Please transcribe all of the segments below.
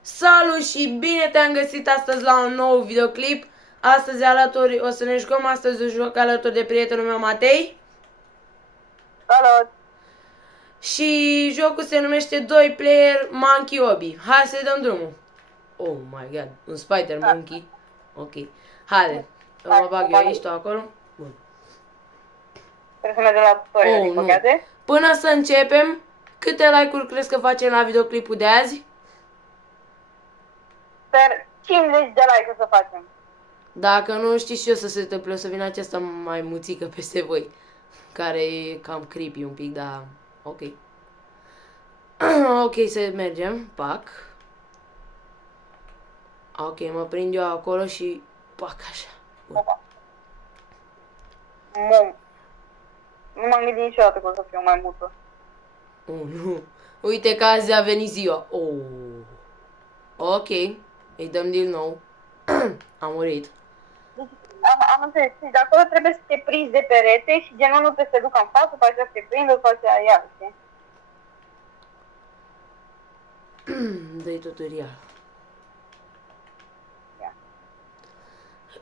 Salut și bine te-am găsit astăzi la un nou videoclip. Astăzi alături, o să ne jucăm astăzi un joc alături de prietenul meu Matei. Salut! Și jocul se numește 2 player Monkey Hobby. Hai să-i dăm drumul. Oh my god, un Spider Monkey. Ok, haide. Mă bag eu aici, tu acolo. Bun. Trebuie să mergem la tutorial, din Nu. păcate. Până să începem, câte like-uri crezi că facem la videoclipul de azi? Sper 50 de like o să facem. Dacă nu știți și eu să se întâmple, o să vină această maimuțică peste voi. Care e cam creepy un pic, dar ok. Ok, să mergem. Pac. Ok, mă prind eu acolo și pac așa. Bun. Nu m-am gândit niciodată că o să fiu mai multă. Oh, nu. Uite că azi a venit ziua. Oh. Ok, îi dăm din nou. A murit. Am înțeles, de acolo trebuie să te prinzi de perete și genunul trebuie să te ducă în față, faci să te prindă, după aceea ia, știi? Dă-i tutorial. Ia.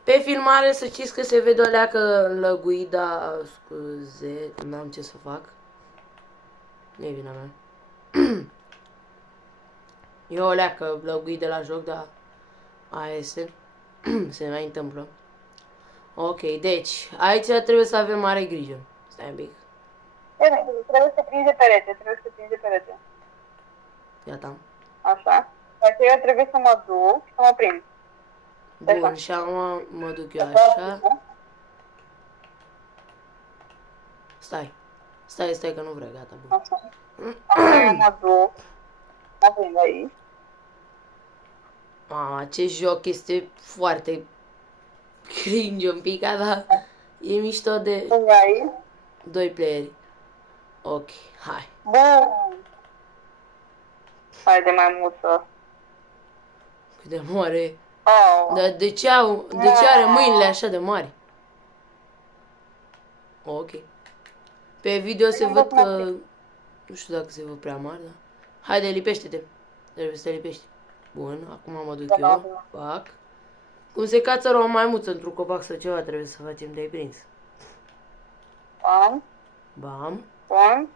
Pe filmare să știți că se vede o leacă înlăguit, dar scuze, n-am ce să fac. Nu e vina mea. E o leacă lăguit de la joc, dar aia este. Se mai întâmplă. Ok, deci, aici trebuie să avem mare grijă. Stai un pic. Trebuie să te prinzi de perete, trebuie să te prinzi de perete. Gata. Așa. Dar eu trebuie să mă duc și să mă prind. Bun, și acum mă duc eu așa. Stai. Stai că nu vreau, gata, bun. Așa. Așa eu mă duc. Mă prind aici. Mama, acest joc este foarte cringe un pic, dar e mișto de Aici. 2 playeri. Ok, hai. Bun. Hai de mai multă. Cât de mare. Oh. Dar de ce are mâinile așa de mari? Ok. Pe video se văd că... Nu știu dacă se văd prea mari, da? Haide, lipește-te. Trebuie să te lipești. Bun, acum mă duc eu. Fac. Cum se cațără o maimuță într-un copac sau ceva, trebuie să facem de-ai prins. Bam. Bam. Bun.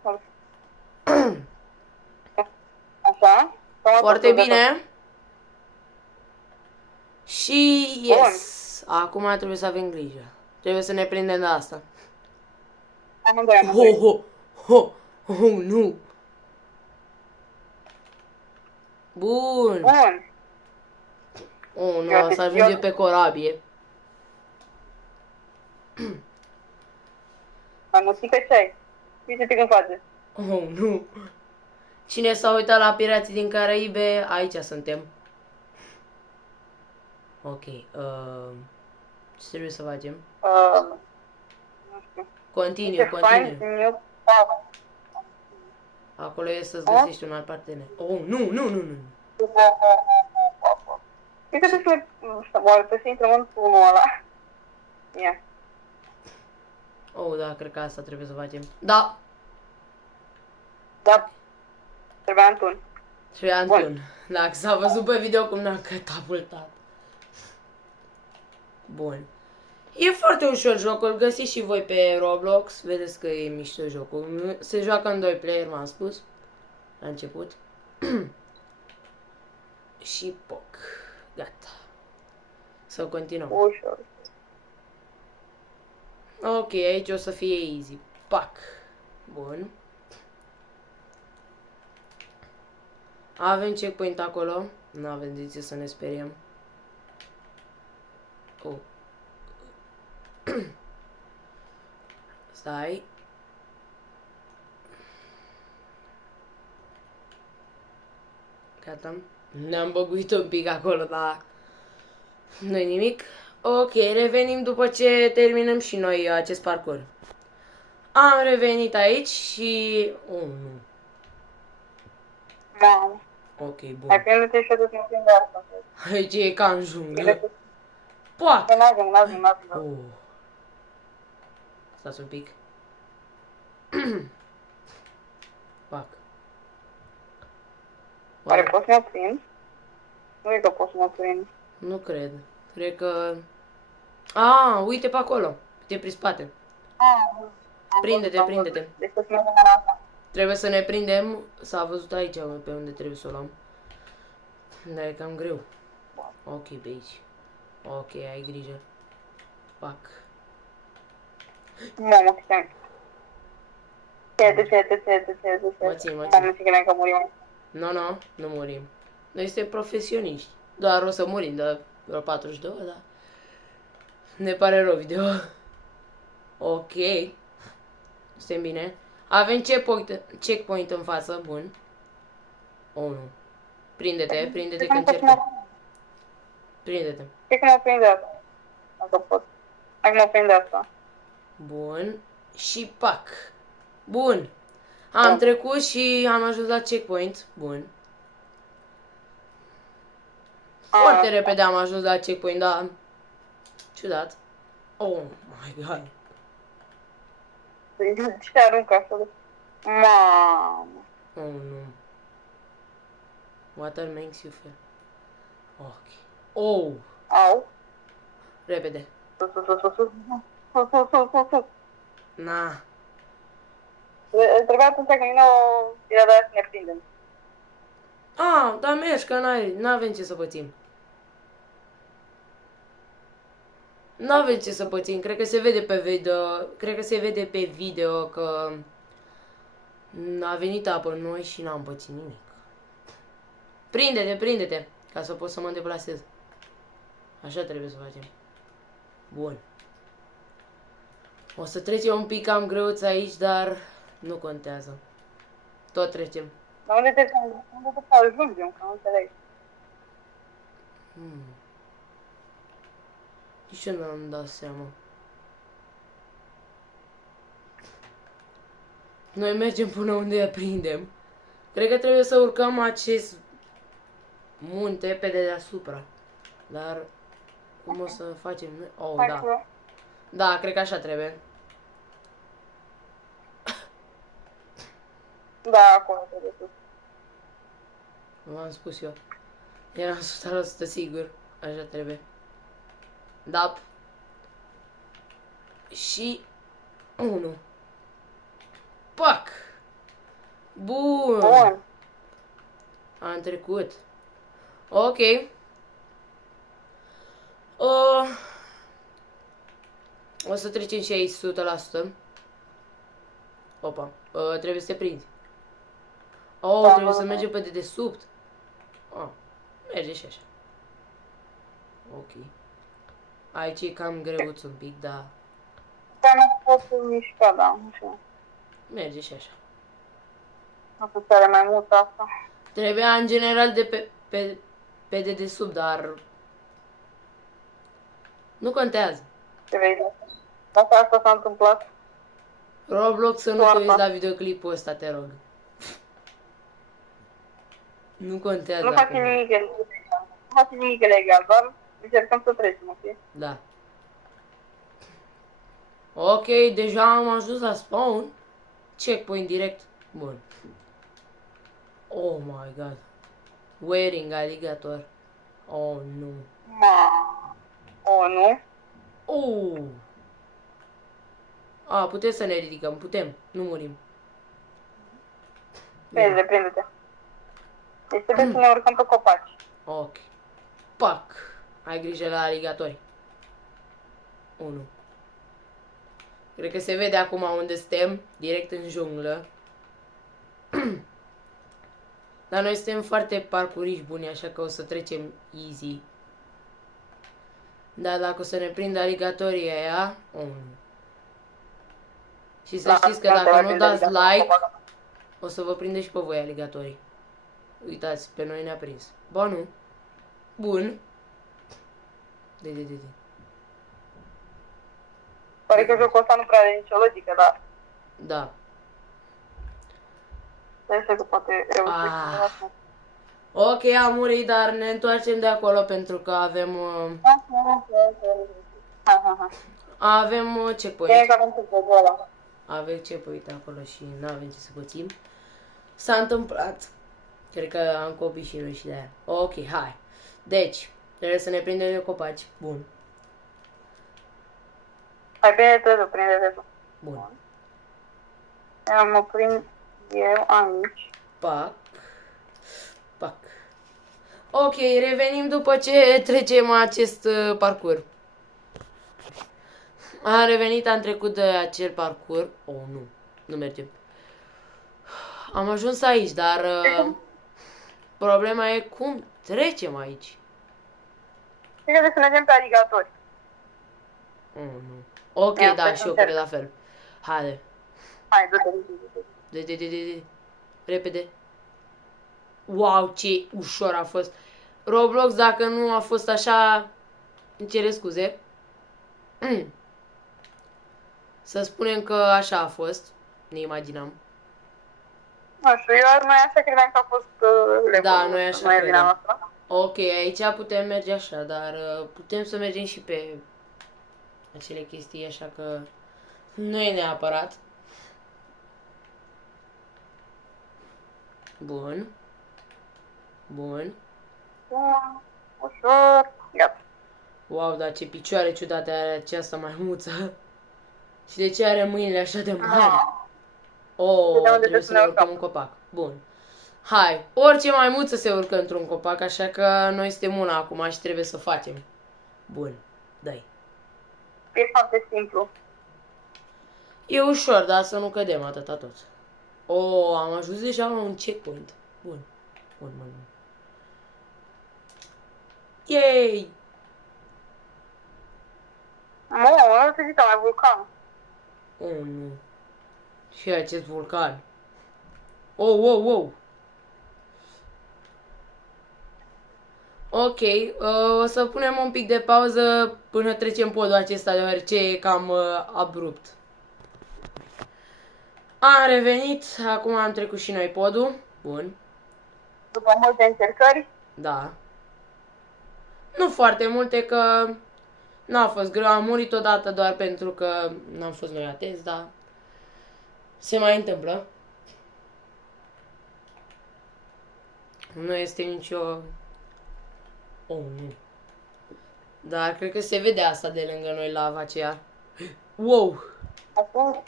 Așa. Foarte bine. Și yes. Acum trebuie să avem grijă. Trebuie să ne prindem de asta. Amândoi, Ho, amândoi. ho, ho, ho, nu. Bun. Bun. Oh, nu, o să ajunge pe corabie. Mai muzică ce ai? Uite-te când face. Oh, nu. Cine s-a uitat la Pirații din Caraibe, aici suntem. Ok. Ce trebuie să facem? Nu știu. Continue. New Acolo e să-ți găsești un alt partener. Oh, nu. Cred că trebuie să intrăm în tunul ăla. Ia. Oh, da, cred că asta trebuie să facem. Da, Da. Trebuia în tun. trebuia într-un. Dacă s-a văzut pe video cum ne-am catapultat. Bun. E foarte ușor jocul, găsiți și voi pe Roblox, vedeți că e mișto jocul. Se joacă în 2 player, m-am spus, la început. Și poc. Gata. Să continuăm. Ușor. Ok, aici o să fie easy. Pac. Bun. Avem checkpoint acolo. Nu avem de ce să ne speriem. Oh. Stai. Gata. Ne-am băguit un pic acolo, dar nu-i nimic. Ok, revenim după ce terminăm și noi acest parcurs. Am revenit aici și... Oh, nu. Da. Ok, bun. Hai prinde-te și du-te în timp de asta. Aici e ca în junglă. Poate. N-ajung. Oh. Stați un pic. Pac. Oare poți să mă prind? Nu e că pot să mă prind. Nu cred. Cred că... A, uite pe acolo. Uite prin spate. Prinde-te, prinde-te. Deci să mergem în asta. Trebuie să ne prindem. S-a văzut aici pe unde trebuie să o luăm. Dar e cam greu. Ok, pe aici. Ok, ai grijă. Pac. Mamă, că ți-am... Ce. Mă țin. Mamă, ce credeam că murim. Nu murim. Noi suntem profesioniști. Doar o să murim de vreo 42, dar... Ne pare rău video. Ok. Suntem bine. Avem checkpoint în față, bun. Oh, nu. Prinde-te că încercăm. Prinde-te. Cred că mă prind de asta. Dacă pot. Hai că mă prind de asta. Bun. Și pac. Bun. Am trecut și am ajuns la checkpoint. Bun. Foarte repede am ajuns la checkpoint, da. Ciudat. Oh my god. Ce aruncă așa de... Mamă. Oh nu. Water makes you feel. Ok. Oh. Au. Repede. Sus. Na. Trebuia atunci când vine o tirada aia să ne prindem. Ah, dar mergi, că n-avem ce să pățim. N-avem ce să pățim. Cred că se vede pe video, că a venit apă în noi și n-am pățit nimic. Prinde-te, ca să pot să mă deplasez. Așa trebuie să facem. Bun. O să trecem un pic cam greuț aici, dar nu contează. Tot trecem. Dar unde trebuie să ajungem, că nu înțeleg. Nici eu n-am dat seama. Noi mergem până unde prindem. Cred că trebuie să urcăm acest munte pe deasupra. Dar cum o să facem? Oh, da. Da, cred că așa trebuie. Da, acolo trebuie să... V-am spus eu. Eram 100% sigur. Așa trebuie. Da. Și... 1. Pac! Bun! Am trecut. Ok. O să trecem și aici 100%. Opa. Trebuie să te prinzi. Oh, trebuie să mergem pe dedesubt. Merge și așa. Ok. Aici e cam greuț un pic, dar... Dar nu pot mișca, da, nu știu. Merge și așa. Nu se pare mai mult asta. Trebuia în general de pe dedesubt, dar... Nu contează. Ce vei? Dacă asta s-a întâmplat. Roblox, să nu te uiți la videoclipul ăsta, te rog. Nu contează. Nu face nimic ilegal. Nu face nimic ilegal, doar încercăm să trecem, ok? Da. Ok, deja am ajuns la spawn. Checkpoint direct. Bun. Oh my god. Wearing alligator. Oh, nu. Oh, nu? Oh. Putem să ne ridicăm, putem. Nu murim. Prinde-te. Deci trebuie să ne urcăm pe copaci. Ok. Pac. Ai grijă la aligatori. 1. Cred că se vede acum unde suntem. Direct în junglă. Dar noi suntem foarte parcuriși buni, așa că o să trecem easy. Dar dacă o să ne prindă aligatorii aia... Și să știți că dacă nu dați like, o să vă prinde și pe voi aligatorii. Uitați, pe noi ne-a prins. Ba nu. Bun. De. Pare că jocul ăsta nu prea are nicio logică, dar... Da. Trebuie că poate reuși. Ok, am murit, dar ne întoarcem de acolo pentru că avem... Avem checkpoint. Avem checkpoint acolo și nu avem ce să pățim. S-a întâmplat. Cred că am copii și noi și de aia. Ok, hai. Deci, trebuie să ne prindem de copaci. Bun. Hai, prinde-te tu, prinde-te tu. Bun. Mă prind eu aici. Pac. Pac. Ok, revenim după ce trecem acest parcurs. Am revenit, am trecut de acel parcurs. Oh, nu. Nu mergem. Am ajuns aici, dar problema e cum trecem aici. Trebuie să mergem pe aligatori. Oh, nu. Ok, Ia, da, stai și să eu cred încerc. la fel. Haide. Hai, du-te. De. Repede. Wow, ce ușor a fost. Roblox, dacă nu a fost așa, îmi cere scuze. Să spunem că așa a fost. Ne imaginam. Nu știu, noi așa credeam că a fost level. Da, noi așa nu e vina credem. noastră. Ok, aici putem merge așa, dar putem să mergem și pe acele chestii, așa că nu e neapărat. Bun. Bun. Bun, ușor, gata. Wow, dar ce picioare ciudate are această maimuță. Și de ce are mâinile așa de mari? Oh, De unde trebuie să ne urcăm un copac. Bun. Hai, orice maimuță se urcă într-un copac, așa că noi suntem una acum și trebuie să o facem. Bun, dai. E foarte simplu. E ușor, dar să nu cădem atâta tot. Oh, am ajuns deja la un checkpoint. Bun. Bun. Yay! Nu se zice mai vulcan. Oh, nu. Și acest vulcan. Oh. Ok, o să punem un pic de pauză până trecem podul acesta, deoarece e cam abrupt. Am revenit, acum am trecut și noi podul. Bun. După multe încercări. Da. Nu foarte multe, că n-a fost greu. Am murit odată doar pentru că n-am fost noi atenți, dar se mai întâmplă. Nu este nicio... Oh, nu. Dar cred că se vede asta de lângă noi, lava aceea. Wow! Acum,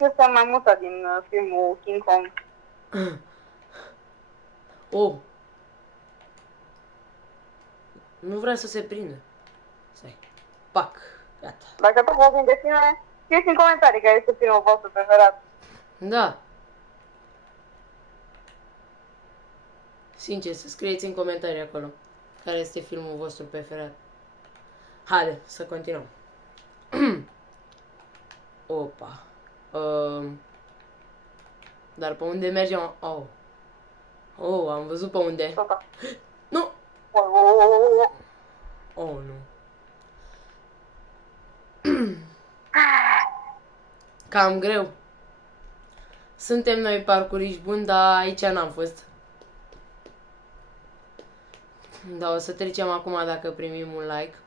este mai multă din filmul King Kong. Oh! Nu vrea să se prindă. Stai. Pac. Gata. Dacă tot vorbim de filme, scrieți în comentarii care este filmul vostru preferat. Da. Sincer, să scrieți în comentarii acolo care este filmul vostru preferat. Haide, să continuăm. Opa. Dar pe unde mergem? Oh, am văzut pe unde. Tot. Nu! Oh, nu. Cam greu. Suntem noi parcuriști buni, dar aici n-am fost. Da, o să trecem acum dacă primim un like.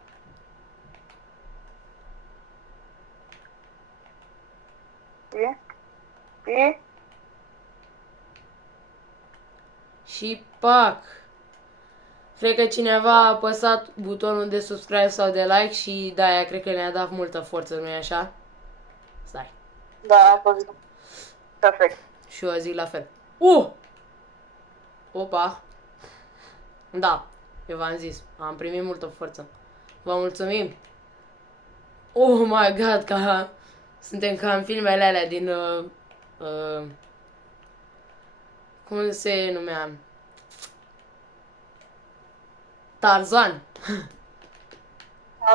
Și pac! Cred că cineva a apăsat butonul de subscribe sau de like și de-aia cred că ne-a dat multă forță, nu-i așa? Stai. Da, a fost perfect. Și eu zic la fel. Opa! Da, eu v-am zis, am primit multă forță. Vă mulțumim! Oh my god, suntem ca în filmele alea din... cum se numea? Tarzan!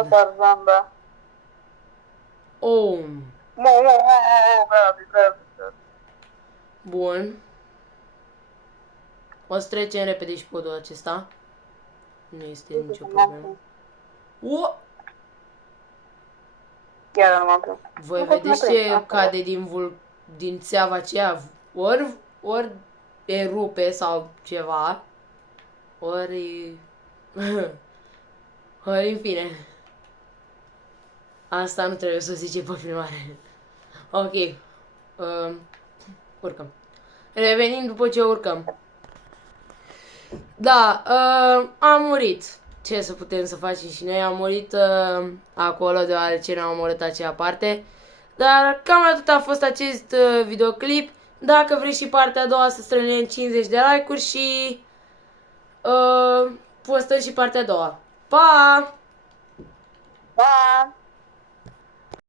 Tarzan, da. Oh! Grazie. Bun. O să trecem repede și podul acesta. Nu este nicio problemă. Chiar nu m-am prins. Voi vedeți ce cade din țeava aceea? Ori erupe sau ceva. Ori... ori în fine. Asta nu trebuie să o zice pe filmare. Ok. Urcăm. Revenim după ce urcăm. Da, am murit. ce să putem să facem și noi. Am murit acolo deoarece ne-am omorât acea parte. Dar cam atât a fost acest videoclip. Dacă vrei și partea a doua să strângem 50 de like-uri și postăm și partea a doua. Pa! Pa!